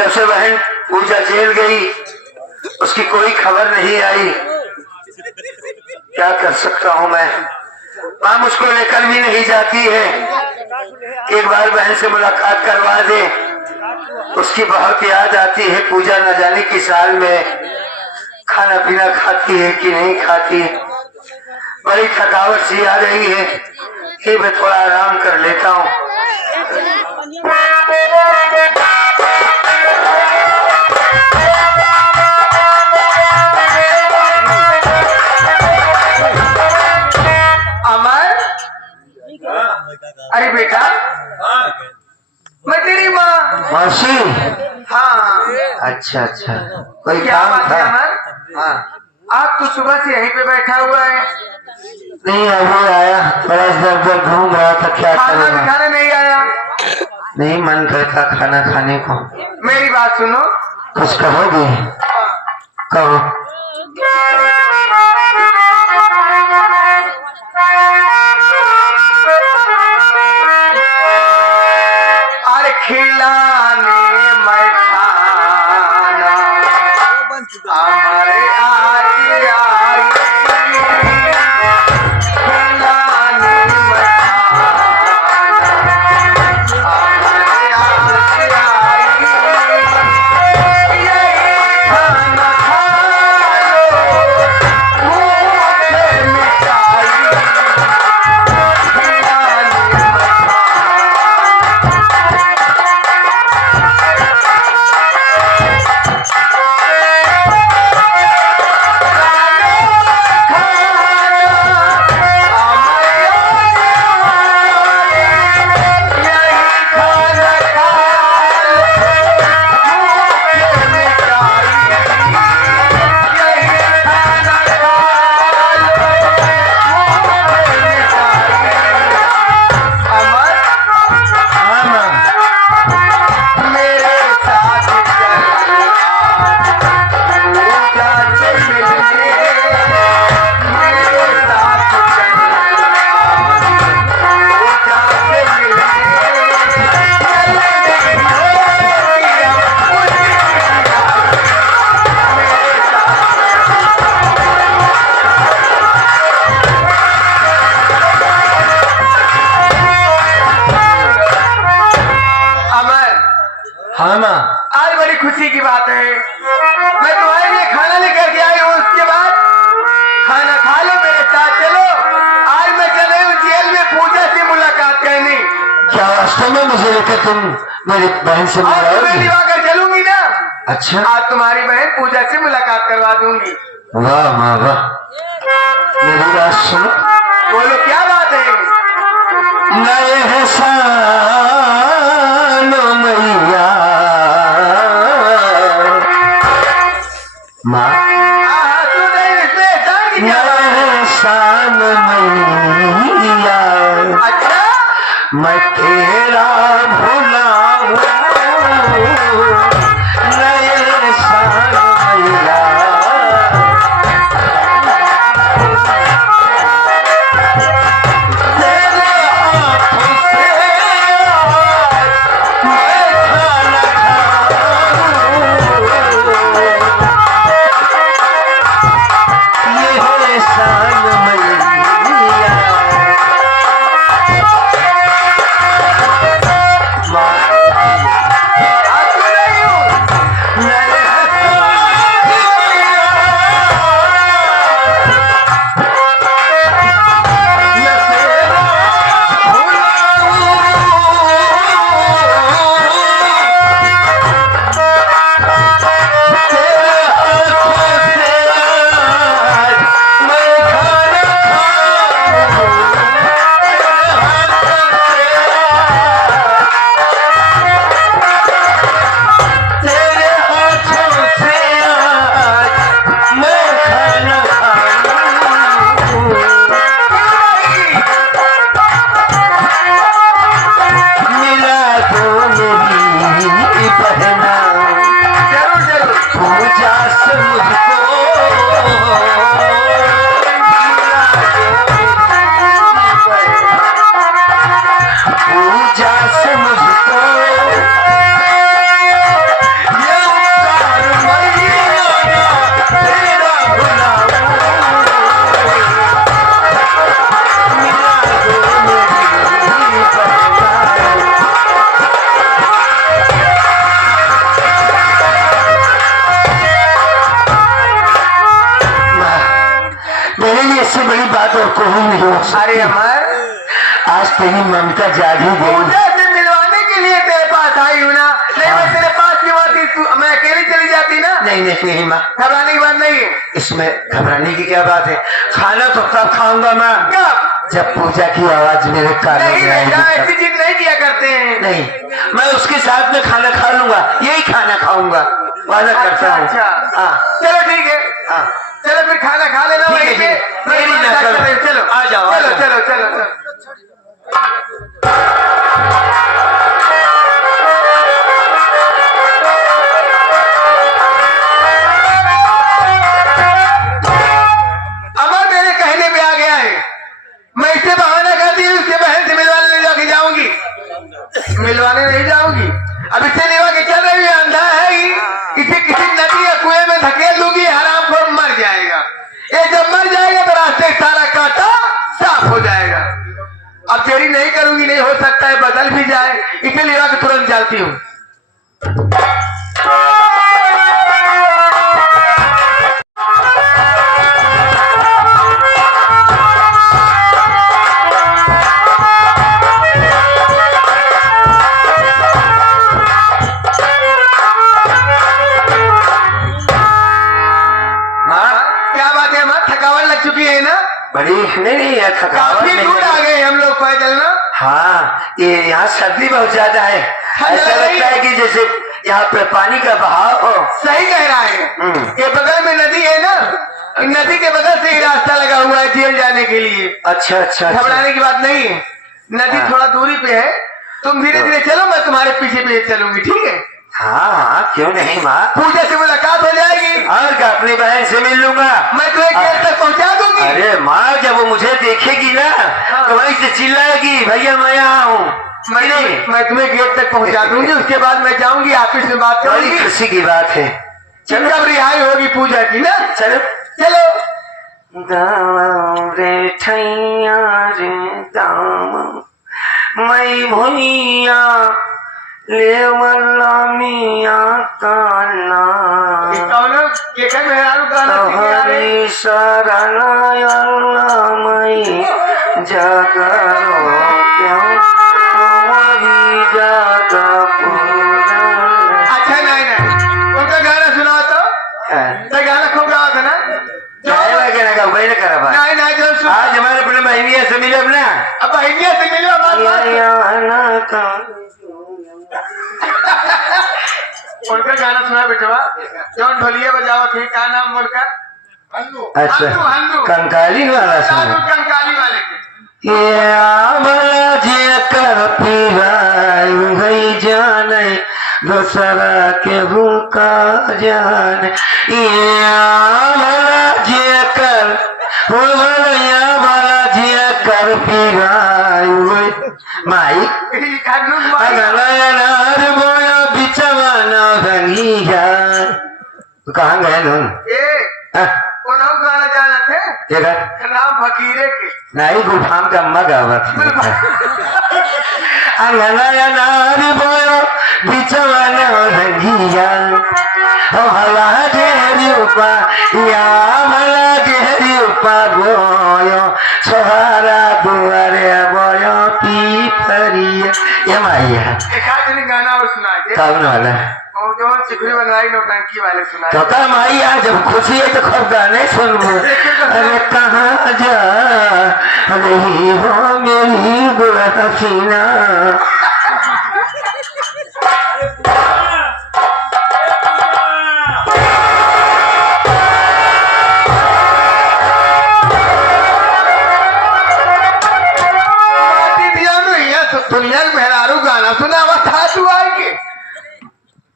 जब से बहन पूजा जेल गई उसकी कोई खबर नहीं आई। क्या कर सकता हूँ मैं। माँ मुझको लेकर भी नहीं जाती है। एक बार बहन से मुलाकात करवा दे। उसकी बहुत याद आती है। पूजा न जाने की साल में खाना पीना खाती है कि नहीं खाती। बड़ी थकावट सी आ रही है कि मैं थोड़ा आराम कर लेता हूँ। अमर, अरे बेटा, मैं तेरी माँ। मौसी। हाँ। अच्छा अच्छा, कोई क्या काम बात है था? अमर? हाँ, आप तो सुबह से यहीं पे बैठा हुआ है। नहीं अभी आया, थोड़ा इधर उधर घूम रहा था। क्या खाना भी करूँगा? खाने नहीं आया? नहीं मन करता खाना खाने को। मेरी बात सुनो। कुछ कहोगे? कहो। अरे खिलाने मैं खाना हमारे आज आई। खिलाने मैं खाना हमारे आज आई। यही खाना खा लो मुझे मिठाई। खिलाने मैं हाँ माँ। मेरे साथ पूजा से मिलने। मेरे साथ पूजा से अमर, हाँ माँ। आज बड़ी खुशी की बात है। मैं तुम्हारे लिए खाना लेकर के आई हूँ। उसके बाद खाना खा लो, मेरे साथ चलो। आज मैं चले हूँ जेल में पूजा से मुलाकात करने। क्या वास्तव में मुझे लेकर तुम मेरी बहन से और तुम्हें मिलाओगे? दिवाकर चलूंगी ना। अच्छा। आज तुम्हारी बहन पूजा से मुलाकात करवा दूंगी। वाह माँ वाह। मेरी बात सुनो। बोलो क्या बात है? नए एहसान मैया माँ। तू नहीं इसमें एहसान की क्या बात है? नए एहसान मैया अच्छा, मैं तेरा भुला हूँ। नए एहसान मैया तेरे हाथों से आज मैं खाना खाऊं। ये है एहसान मैया माँ। इससे बड़ी बात और कोई नहीं हो सकती। अरे अमर, आज तेरी ममता जागी गई। पूजा से मिलवाने के लिए तेरे पास आई हूँ ना, नहीं मैं तेरे पास क्यों आती, मैं अकेली चली जाती ना। नहीं नहीं माँ, घबराने की बात नहीं है। इसमें घबराने की क्या बात है। खाना तो तब खाऊंगा मैं कब? जब पूजा की आवाज मेरे कानों नहीं में आएगी बेटा, तब। ऐसी चीज नहीं किया करते हैं। नहीं, मैं उसके साथ में खाना खा लूंगा, यही खाना खाऊंगा, वादा करता हूँ। अच्छा, हाँ चलो ठीक है। हाँ, चलो फिर खाना खा लेना ठीक है, वहीं पे। ठीक है। मेरी ना करो। चलो आ जाओ, आ चलो जाओ। चलो चलो चलो। अमर मेरे कहने पे आ गया है, मैं इससे बहाना करती हूँ, उसके बहन से मिलवाने ले जाके जाऊंगी। मिलवाने नहीं जाऊंगी, अब इससे लेवा के चल रही है, अंधा है ही। इसे किसी नदी या कुएं में धकेल दूंगी, हराम को मर जाएगा। ये जब मर जाएगा तो रास्ते सारा कांटा साफ हो जाएगा। अब देरी नहीं करूंगी, नहीं हो सकता है बदल भी जाए, इसे लेवा के तुरंत जाती हूँ। क्या बात है अमर, थकावट लग चुकी है ना? बड़ी नहीं है थकावट काफी नहीं दूर आ लगी। गए हम लोग पैदल ना। हाँ, ये यहाँ सर्दी बहुत ज्यादा है, ठंड ऐसा लग रही लगता है कि जैसे यहाँ पे पानी का बहाव हो। सही कह रहा है, ये बगल में नदी है ना, नदी के बगल से ही रास्ता लगा हुआ है जेल जाने के लिए। अच्छा अच्छा, अच्छा। घबराने की बात नहीं है, नदी हाँ। थोड़ा दूरी पे है, तुम धीरे धीरे चलो, मैं तुम्हारे पीछे पीछे चलूंगी, ठीक है? हाँ हाँ, क्यों नहीं माँ। पूजा से मुलाकात हो जाएगी, और क्या, अपनी बहन से मिल लूंगा। मैं तुम्हें गेट तक पहुंचा दूंगी। अरे माँ, जब वो मुझे देखेगी ना तो वहीं से चिल्लाएगी, भैया मैं यहाँ हूँ। मैं तुम्हें गेट तक पहुंचा दूंगी, उसके बाद मैं जाऊंगी ऑफिस में बात बड़ी करूंगी। खुशी की बात है। चलो अब रिहाई होगी पूजा की ना। चलो चलो गाँव रे ठैया रे गाँव, मैं भैया ले वाला मियाँ काला, केकर मेहरारू गाना सीखे आ रहे? हरी शरणा मैं जगरो क्यों तुम्हारी जग पूरा। अच्छा नहीं, उनका गाना सुनाओ तो गाना खूब गाओ था ना। नहीं जो सुन, आज हमारे अपने बहनिया से मिले ना, अब बहनिया से मिलो उनका गाना सुना बेटवा, जो ढोलिया बजाओ थे, क्या नाम बोलकर? अच्छा, हंदू कंकाली वाला सुना। कंकाली वाले के। ये आमला जे कर पीवाई गई जाने दूसरा के भूखा जाने, ये आमला जे कर भूलिया वाला जे कर पीवाई माई अगला बोया बिचवाना गंगिया। कहाँ गए नून? गाना जाना थे राम फकीरे के, नहीं गुफाम का मगावत अंगनार बोयो बिचवाना रंगिया, हला ढेरी उपा या हला ढेरी उपा बोयो सोहारा दुआरे बोयो पी फरिया। ये माइया एक आध गाना और सुना दे। कौन वाला? और जो चिकनी बनवाई नौटंकी वाले सुना। तो का माइया जब खुशी है तो खूब गाने सुनबो। अरे कहाँ जा रही हो मेरी बुरा हसीना। दुनिया में मेहरारू गाना सुना हुआ था तू आएगी।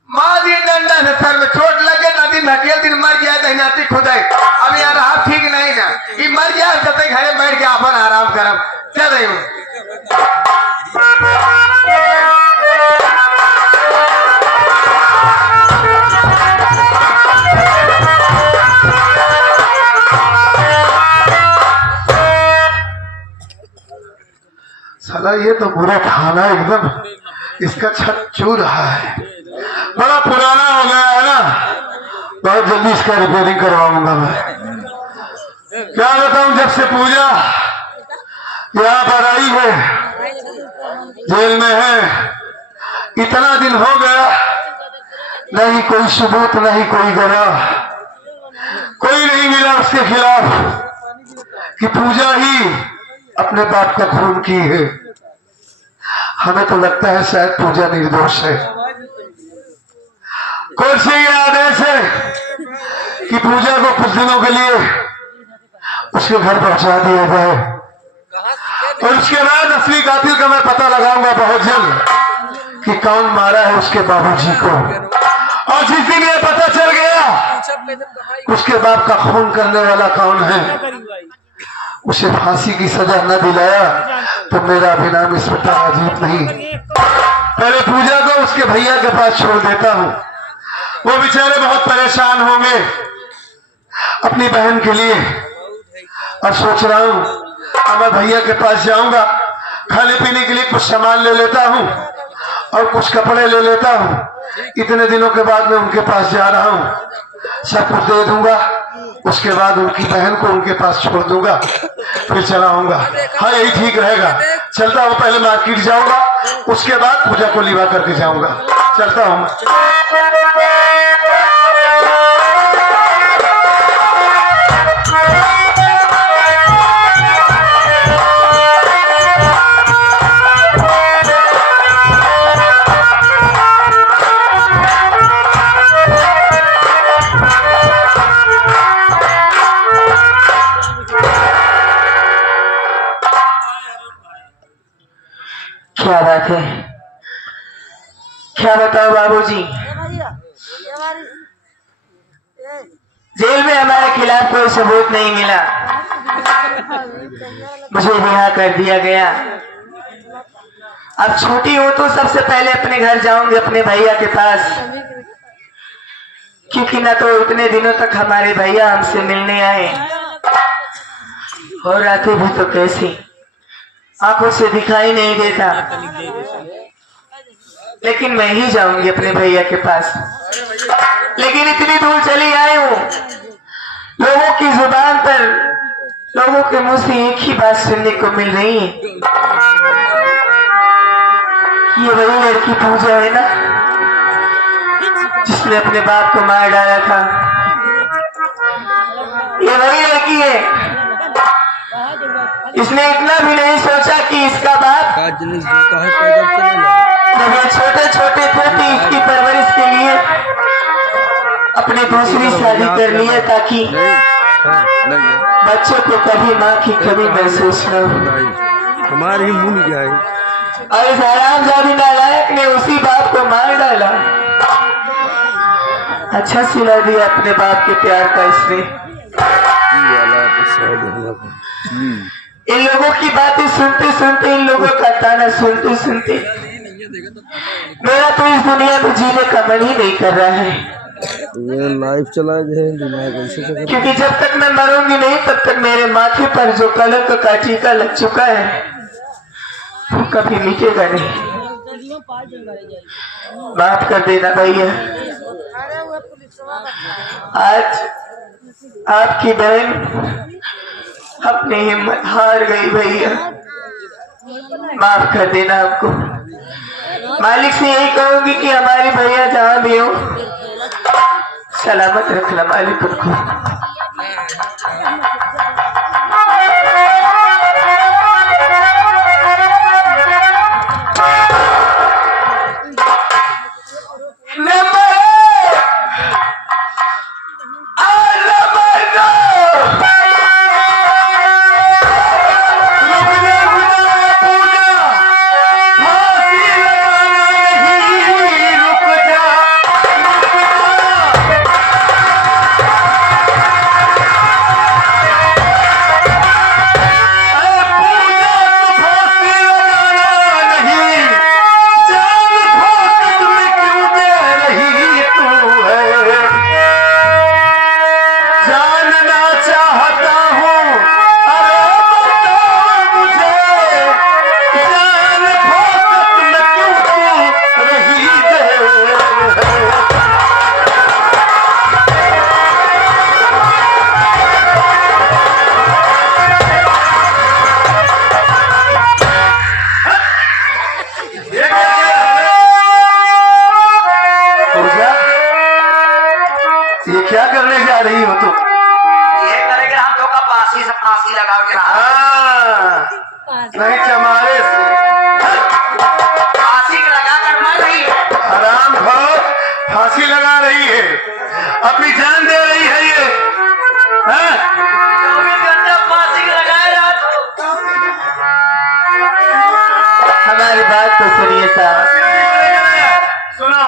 माँ दिन डंडा से सर में चोट लग गया, ना दिन हकेल दिन मर गया, दहनाती खुदाई। अब यार आप ठीक नहीं ना, ये मर गया सते घरे बैठ के अपन आराम करब। चल रही हूँ साला, ये तो पूरा थाना एकदम इसका छत चू रहा है, बड़ा पुराना हो गया है ना, बहुत जल्दी इसका रिपेयरिंग करवाऊंगा मैं। क्या बताऊं, जब से पूजा यहाँ पर आई है, जेल में है, इतना दिन हो गया, नहीं कोई सबूत, नहीं कोई गवाह, कोई नहीं मिला उसके खिलाफ कि पूजा ही अपने बाप का खून की है। हमें तो लगता है शायद पूजा निर्दोष है। कोर्ट से ये आदेश है कि पूजा को कुछ दिनों के लिए उसके घर पहुंचा दिया जाए और उसके बाद असली कातिल का मैं पता लगाऊंगा बहुत जल्द कि कौन मारा है उसके बाबूजी को। और जिस दिन ये पता चल गया उसके बाप का खून करने वाला कौन है, उसे फांसी की सजा न दिलाया तो मेरा अभिनाम इसमें तराजीत नहीं। पहले पूजा को उसके भैया के पास छोड़ देता हूँ, वो बेचारे बहुत परेशान होंगे अपनी बहन के लिए। और सोच रहा हूँ मैं भैया के पास जाऊंगा, खाने पीने के लिए कुछ सामान ले लेता हूँ और कुछ कपड़े ले लेता हूँ। इतने दिनों के बाद मैं उनके पास जा रहा हूँ, सब कुछ दे दूंगा, उसके बाद उनकी बहन को उनके पास छोड़ दूंगा, फिर चला आऊंगा। हाँ यही ठीक रहेगा। चलता हूँ, पहले मार्केट जाऊंगा, उसके बाद पूजा को लिवा करके जाऊंगा। चलता हूँ। क्या बात है, क्या बताओ बाबूजी, जेल में हमारे खिलाफ कोई सबूत नहीं मिला, मुझे रिहा कर दिया गया। अब छुट्टी हो तो सबसे पहले अपने घर जाऊंगी, अपने भैया के पास, क्योंकि ना तो इतने दिनों तक हमारे भैया हमसे मिलने आए और आते भी तो कैसी, आंखों से दिखाई नहीं देता। लेकिन मैं ही जाऊंगी अपने भैया के पास। लेकिन इतनी दूर चली आई हूँ, लोगों की जुबान पर, लोगों के मुंह से एक ही बात सुनने को मिल रही है, ये वही लड़की पूजा है ना जिसने अपने बाप को मार डाला था। ये वही लड़की है, इसने इतना भी नहीं सोचा कि इसका बाप जब ये छोटे छोटे थे तो इसकी परवरिश के लिए अपनी दूसरी शादी कर ली है, ताकि बच्चों को कभी माँ की कमी महसूस न हो। हमारी मुन जाए और इस हरामजादी नालायक ने उसी बाप को मार डाला। अच्छा सिला दिया अपने बाप के प्यार का इसने। इन लोगों की बातें सुनते सुनते, इन लोगों का ताना सुनते सुनते मेरा तो इस दुनिया में जीने का मन ही नहीं कर रहा है। ये लाइफ चला जाए, क्योंकि जब तक मैं मरूंगी नहीं तब तक मेरे माथे पर जो कलंक का टीका लग चुका है वो कभी मिटेगा नहीं। माफ कर देना भैया, आज आपकी बहन अपनी हिम्मत हार गई भैया, माफ कर देना आपको। मालिक से यही कहूंगी कि हमारे भैया जहां भी हो सलामत रखना मालिक उनको। ये क्या करने जा रही हो तुम? ये करेंगे हम लोग का फांसी से फांसी लगा के नहीं चमारे से फांसी लगा कर मर रही है। हराम खोर फांसी लगा रही है, अपनी जान दे रही है ये। हाँ? 24 घंटा फांसी लगाए रहा तू। हमारी बात तो सुनिए साहब। सुनो,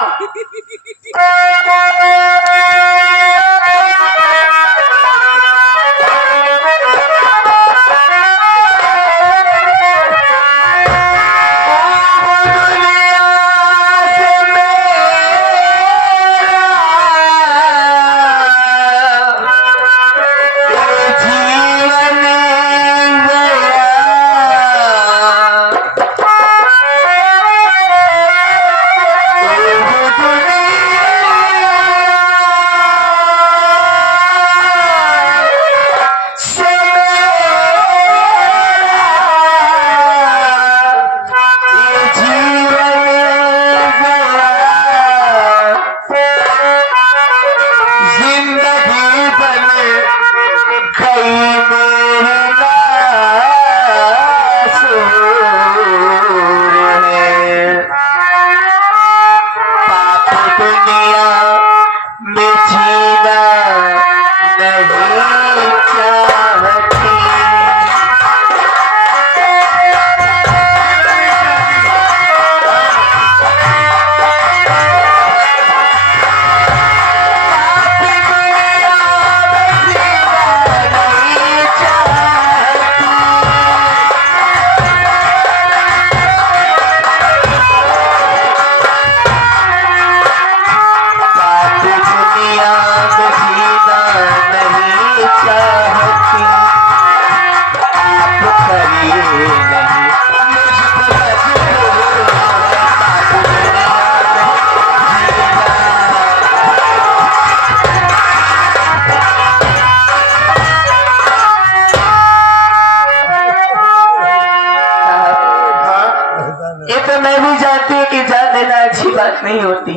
ये तो मैं भी जानती हूँ कि जान देना अच्छी बात नहीं होती,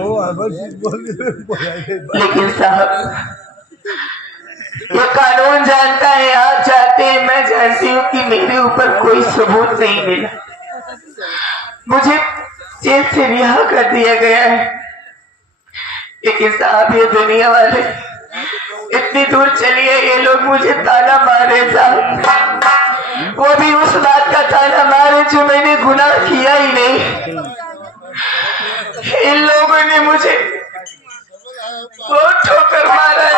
लेकिन साहब ये कानून जानता है, आप जानते हैं, मैं जानती हूँ कि मेरे ऊपर कोई सबूत नहीं मिला, मुझे जेल से रिहा कर दिया गया है। लेकिन साहब ये दुनिया वाले इतनी दूर चलिए, ये लोग मुझे ताना मारे साहब, वो भी उस बात का ताना मारे जो मैंने गुनाह किया ही नहीं। इन लोगों ने मुझे बहुत ठोकर मारा है।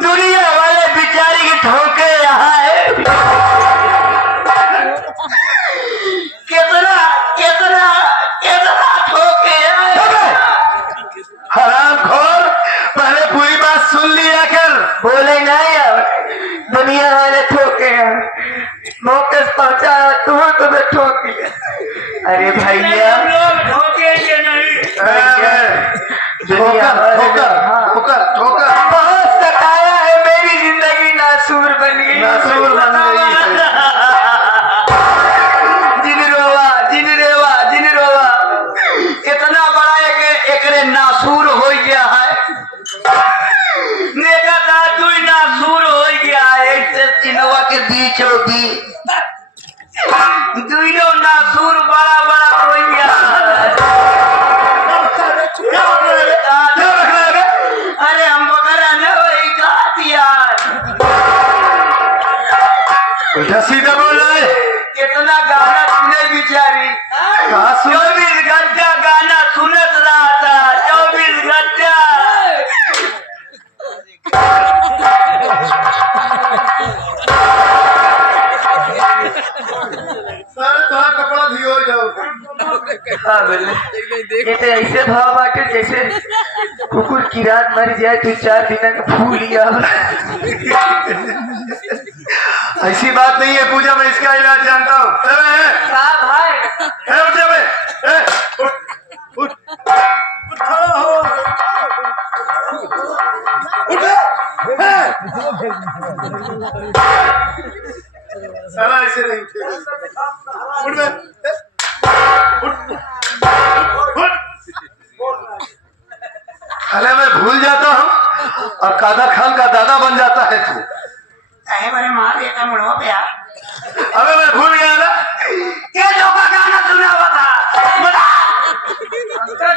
दुनिया वाले बेचारी की ठोकर यहाँ है। कितना कितना कितना ठोके हराम खोर, पहले पूरी बात सुन लिया कर। बोले नहीं यार, दुनिया वाले ठोके मौके पहुंचा तुम्हें ठोक दिया। अरे भैया ठोकेंगे नहीं। दुनिया ठोकर बहुत सताया है, मेरी जिंदगी नासूर बन गई। नासूर बन गई है। जिन रोवा इतना बड़ा एकरे नासूर हो गया है, देखा था तू नासूर हो गया है। एक चिनवा के बीच दोनों नासूर बड़ा बड़ा हो गया है। अरे हम बकरा न वही काट यार, उल्टा सीधा बोल रहा है। कितना गाना सुने बिचारी, कहाँ सुन? 24 घंटा गाना सुनत रहा था, 24 घंटा। तुम्हारा कपड़ा भिगो जाओ। हाँ बोले, ये तो ऐसे भाव बाटे जैसे कुकुर की रात मर जाए तो 4 दिन का फूल लिया। ऐसी बात नहीं है पूजा, मैं इसका इलाज जानता हूँ। साहब भाई उठ जा बे, उठ खड़ा हो। उठ साला ऐसे नहीं उठेगा। उठ बे, उठ। अरे मैं भूल जाता हूँ और कादर खान का दादा बन जाता है तू। मेरे मार का मुड़वा पे यार। अबे मैं भूल गया ना, ये जो का गाना सुना हुआ था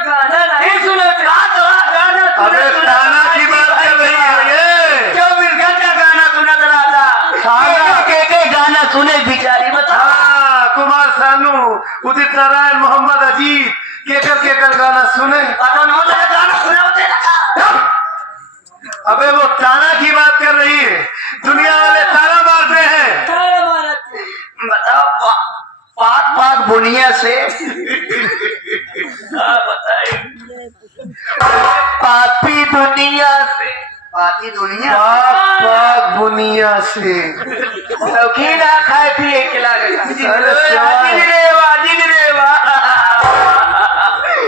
गाना नहीं सुना गाना। अबे ताना की बात कर रही है ये। क्यों मिर्गन का गाना सुना रहा था? के गाना सुने बिचारी बता। हाँ, कुमार सानू, उदित नारायण, मोहम्मद अजीत केकर गाना सुने। गाना सुना होते अबे वो ताना की बात कर रही है, दुनिया वाले ताना मारते हैं। बताओ पाक पाक बुनिया से पापी दुनिया से पापी दुनिया पाक पाक बुनिया से लौकी ना खाए पिए खिला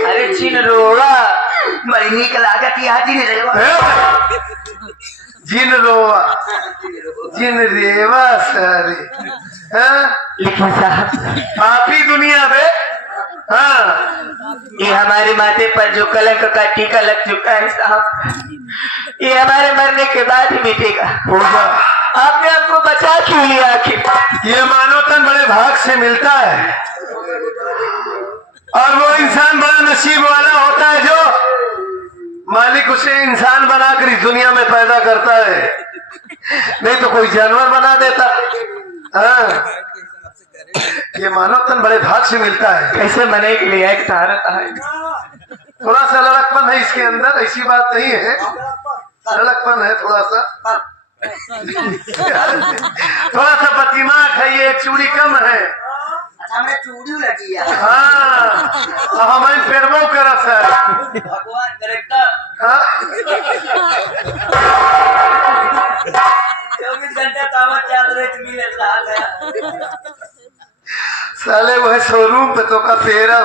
अरे चिन रोवा मरनी का लागत यहाँ जिन रेवा जिन रेवा सारे। हाँ? लेकिन साहब पापी दुनिया पे। हाँ, ये हमारे माथे पर जो कलंक का टीका लग चुका है साहब, ये हमारे मरने के बाद ही मिटेगा। आपने हमको बचा क्यों लिया आखिर? ये मानव तन बड़े भाग से मिलता है और वो इंसान बड़ा नसीब वाला होता है जो मालिक उसे इंसान बनाकर इस दुनिया में पैदा करता है, नहीं तो कोई जानवर बना देता। हाँ, ये मानव तन बड़े भाग से मिलता है। कैसे मने के लिए एक तारत है, थोड़ा सा लड़कपन है इसके अंदर, ऐसी बात नहीं है, लड़कपन है थोड़ा सा। थोड़ा सा बददिमाग है, ये एक चूड़ी कम है। हमें चूड़ी लगी है। हाँ, हमारे फेरबो का रस है। भगवान डायरेक्टर हाँ? 24 घंटे तावत याद रहे मिले साले वो है शोरूम पे तो का तेरा,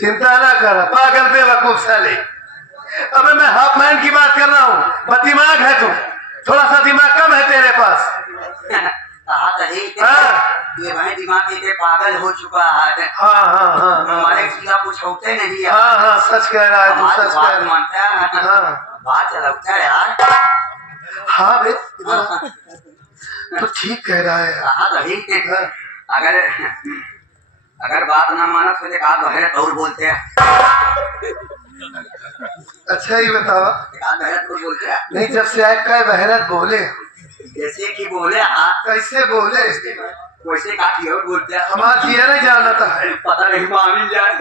चिंता ना कर, पागल बेवकूफ साले। अबे मैं हाफ मैन की बात कर रहा हूँ, बददिमाग है तू, थोड़ा सा दिमाग कम है तेरे पास। ये भाई दिमाग के पागल हो चुका है। हाँ हाँ हाँ हमारे सीधा कुछ होते नहीं। हाँ हाँ, सच कह रहा है तू, सच कह रहा मानता है। हाँ बात चलता है यार। हाँ बे, तो ठीक कह रहा है। हाँ, अगर बात ना माना तो कहा बहरत और बोलते हैं। अच्छा ही बताओ, बहरत और बोलते हैं नहीं जब से आए का बहरत बोले, जैसे कि बोले हाँ कैसे बोले, वैसे का और बोलते हैं। हमारा ये नहीं जानता है। पता नहीं मानी जाए।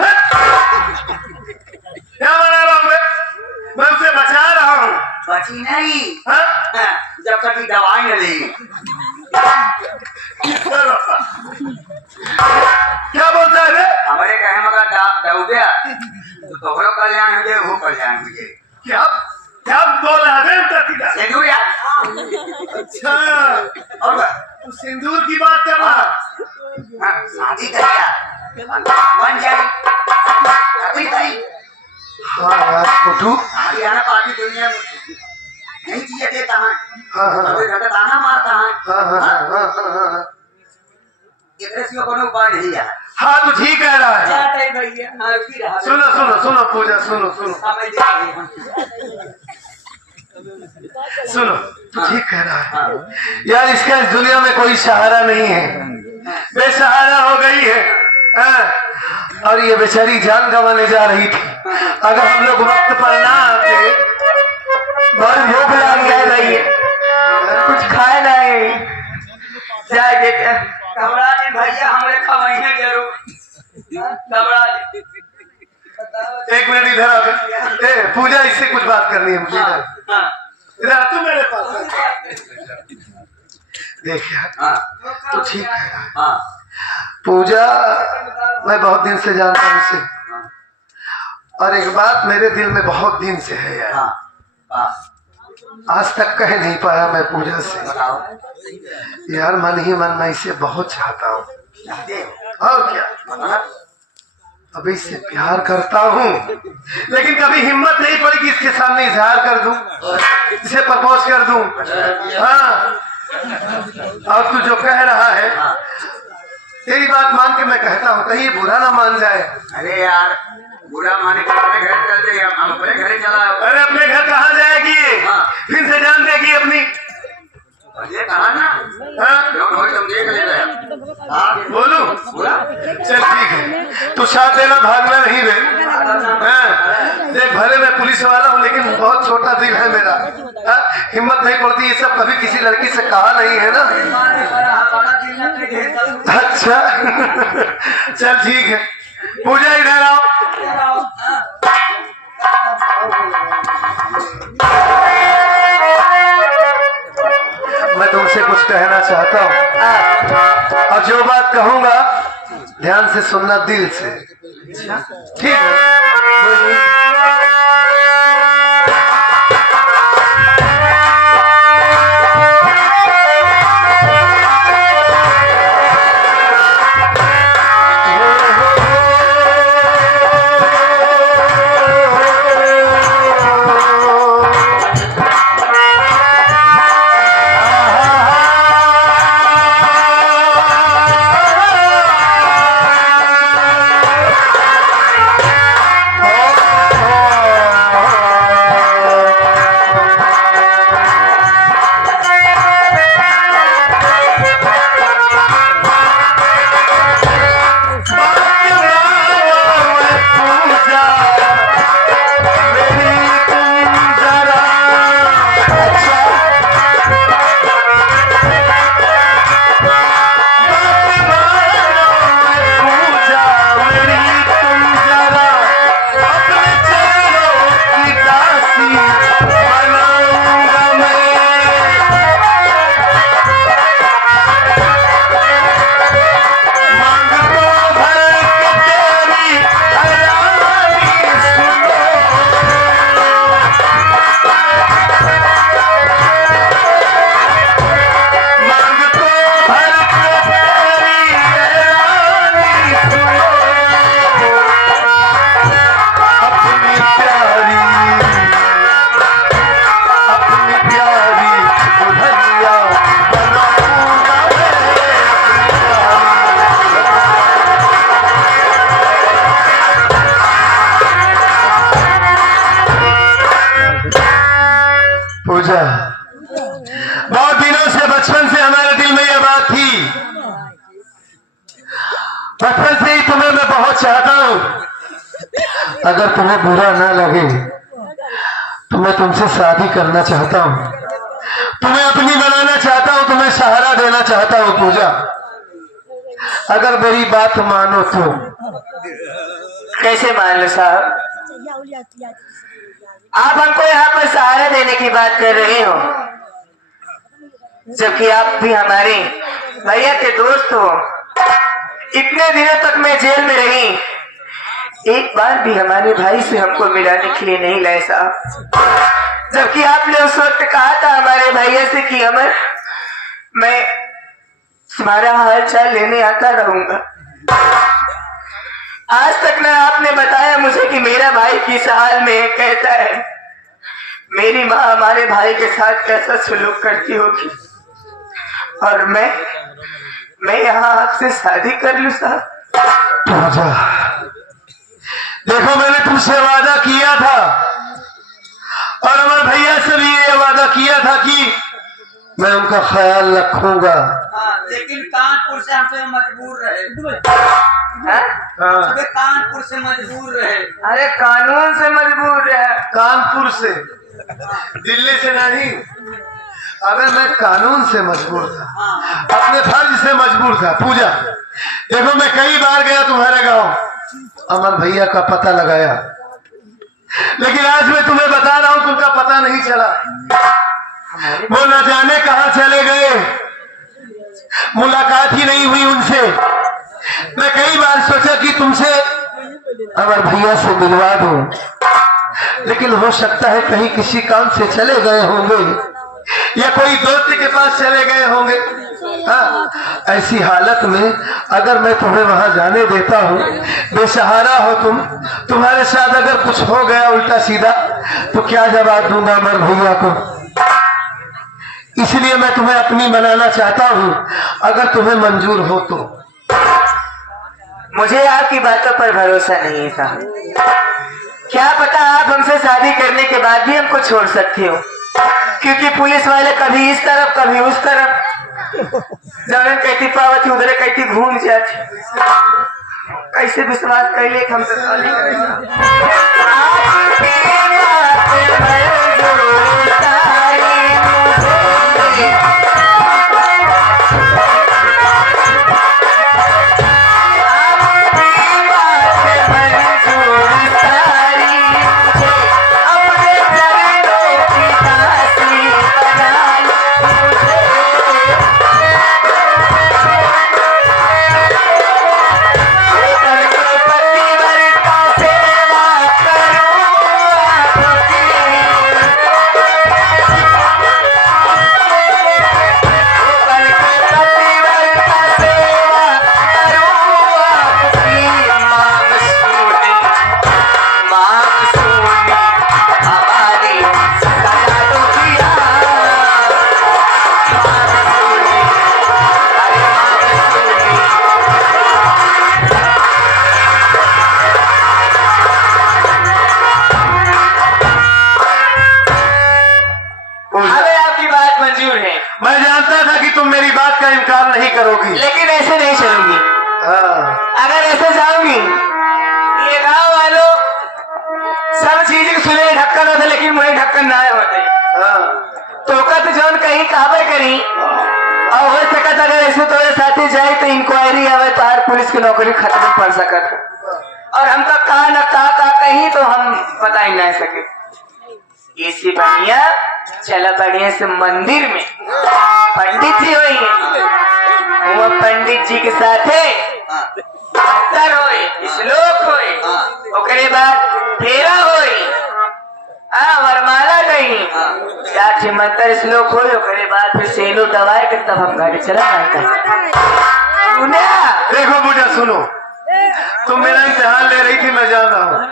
क्या बना रहा हूँ मैं उसे बचा रहा हूँ। बची नहीं। हाँ? जब तक दवाई न लेगी। क्या बोलता है? हमारे कहे मगर दब गया तो तोहरो कल्याण हो जाए, वो कल्याण हो जाए। क्या क्या बोल रहा है? सिंदूर यार। अच्छा, और तू सिंदूर की बात कर रहा? शादी करिया बन जाए, शादी करी। हाँ यार फोटू, हरियाणा पार्टी दुनिया में नहीं जिए देता है। हाँ हाँ घंटा ताना मारता है। हाँ हाँ हाँ हाँ हाँ, इसका कोनो उपाय नहीं है। हाँ तू ठीक कह रहा है। सुनो सुनो सुनो सुनो पूजा, सुनो सुनो सुनो, तू ठीक कह रहा है यार। इसका इस दुनिया में कोई सहारा नहीं है, बेसहारा हो गई है। और ये बेचारी जान गंवाने जा रही थी। अगर हम लोग वक्त पर ना आते, बहुत भूख लग गया रही है, कुछ खाए नहीं जाए देते। कमरा जी भैया हमारे खवाइए जरूर। कमरा जी एक मिनट इधर आ। पूजा, इससे कुछ बात करनी है मुझे। इधर तू मेरे पास देख यार, तो ठीक है। पूजा मैं बहुत दिन से जानता हूँ इसे, और एक बात मेरे दिल में बहुत दिन से है यार, आज तक कह नहीं पाया मैं पूजा से। यार मन ही मन मैं इसे बहुत चाहता हूँ, और क्या अभी इससे प्यार करता हूँ, लेकिन कभी हिम्मत नहीं पड़ी कि इसके सामने इजहार कर दूं, इसे प्रपोज कर दूं। हाँ, और तू जो कह रहा है तेरी बात मान के मैं कहता हूँ कहीं बुरा ना मान जाए। अरे यार बुरा माने के अपने घर चलते हम अपने घर चला। अरे अपने घर कहाँ जाएगी फिर से जान देगी अपनी। ये कहा ना तुम देख ले बोलू चल ठीक है तू साथ देना भागना नहीं रे। देख भले मैं पुलिस वाला हूँ लेकिन बहुत छोटा दिल है मेरा। हिम्मत नहीं पड़ती ये सब कभी किसी लड़की से कहा नहीं है ना। अच्छा चल ठीक है पूजा इधर आओ। मैं तुमसे कुछ कहना चाहता हूँ और जो बात कहूंगा ध्यान से सुनना दिल से। ठीक है पूजा बहुत दिनों से बचपन से हमारे दिल में यह बात थी। बचपन से ही तुम्हें मैं बहुत चाहता हूँ। अगर तुम्हें बुरा ना लगे तो मैं तुमसे शादी करना चाहता हूँ। तुम्हें अपनी बनाना चाहता हूँ। तुम्हें सहारा देना चाहता हूँ पूजा। अगर मेरी बात मानो तो। कैसे मान लो साहब आप हमको यहाँ पर सहारा देने की बात कर रहे हो जबकि आप भी हमारे भैया के दोस्त हो। इतने दिनों तक मैं जेल में रही एक बार भी हमारे भाई से हमको मिलाने के लिए नहीं लाए साहब। जबकि आपने उस वक्त कहा था हमारे भैया से कि अमर मैं तुम्हारा हाल चाल लेने आता रहूंगा। आज तक ना आपने बताया मुझे कि मेरा भाई किस हाल में है। कहता है मेरी माँ हमारे भाई के साथ कैसा सलूक करती होगी और मैं यहाँ आपसे शादी कर लूं साहब। देखो मैंने तुमसे वादा किया था और हमारे भैया से भी ये वादा किया था कि मैं उनका ख्याल रखूंगा। लेकिन कानपुर से हमसे मजबूर रहे। कानपुर से मजबूर रहे। अरे कानून से मजबूर है। कानपुर से दिल्ली से नहीं। अगर मैं कानून से मजबूर था अपने फर्ज से मजबूर था। पूजा देखो मैं कई बार गया तुम्हारे गांव अमर भैया का पता लगाया लेकिन आज मैं तुम्हें बता रहा हूं कि उनका पता नहीं चला। वो न जाने कहां चले गए। मुलाकात ही नहीं हुई उनसे। मैं कई बार सोचा कि तुमसे अमर भैया से मिलवा दूं लेकिन हो सकता है कहीं किसी काम से चले गए होंगे या कोई दोस्त के पास चले गए होंगे। हाँ, ऐसी हालत में अगर मैं तुम्हें वहां जाने देता हूँ बेसहारा हो तुम्हारे साथ अगर कुछ हो गया उल्टा सीधा तो क्या जवाब दूंगा अमर भैया को। इसलिए मैं तुम्हें अपनी बनाना चाहता हूँ, अगर तुम्हें मंजूर हो तो। मुझे आपकी बातों पर भरोसा नहीं है साहब। क्या पता आप हमसे शादी करने के बाद भी हमको छोड़ सकती हो, क्योंकि पुलिस वाले कभी इस तरफ कभी उस तरफ, जब कहती पावती उधर कहती घूम जाती। कैसे विश्वास कर ले हमसे शादी मैं जानता था कि तुम मेरी बात का इनकार नहीं करोगी, लेकिन ऐसे नहीं चलूंगी। अगर ऐसे जाऊंगी, ये गांव वालों सब चीज की सुने ढक्कन होते, लेकिन मुझे ढक्कन ना होते। तो कत जौन कहीं काबे करी और हो सकत अगर ऐसे तो साथी जाए तो इंक्वायरी आवे तो हर पुलिस की नौकरी खत्म पड़ सकत है, और हमका कहा न का कहीं तो हम बता ही नहीं सके। इसी बढ़िया चला बढ़िया से मंदिर में पंडित जी हुई, वो पंडित जी के साथ मंत्र होए, श्लोक होए, ओकरे बाद फेरा होए, वरमाला गई, चाची मंत्र श्लोक होए, ओकरे बाद फिर सेलो दवाए के तब हम गाड़ी चला देखो पूजा सुनो, तुम मेरा इम्तिहान ले रही थी, मैं जान रहा हूँ।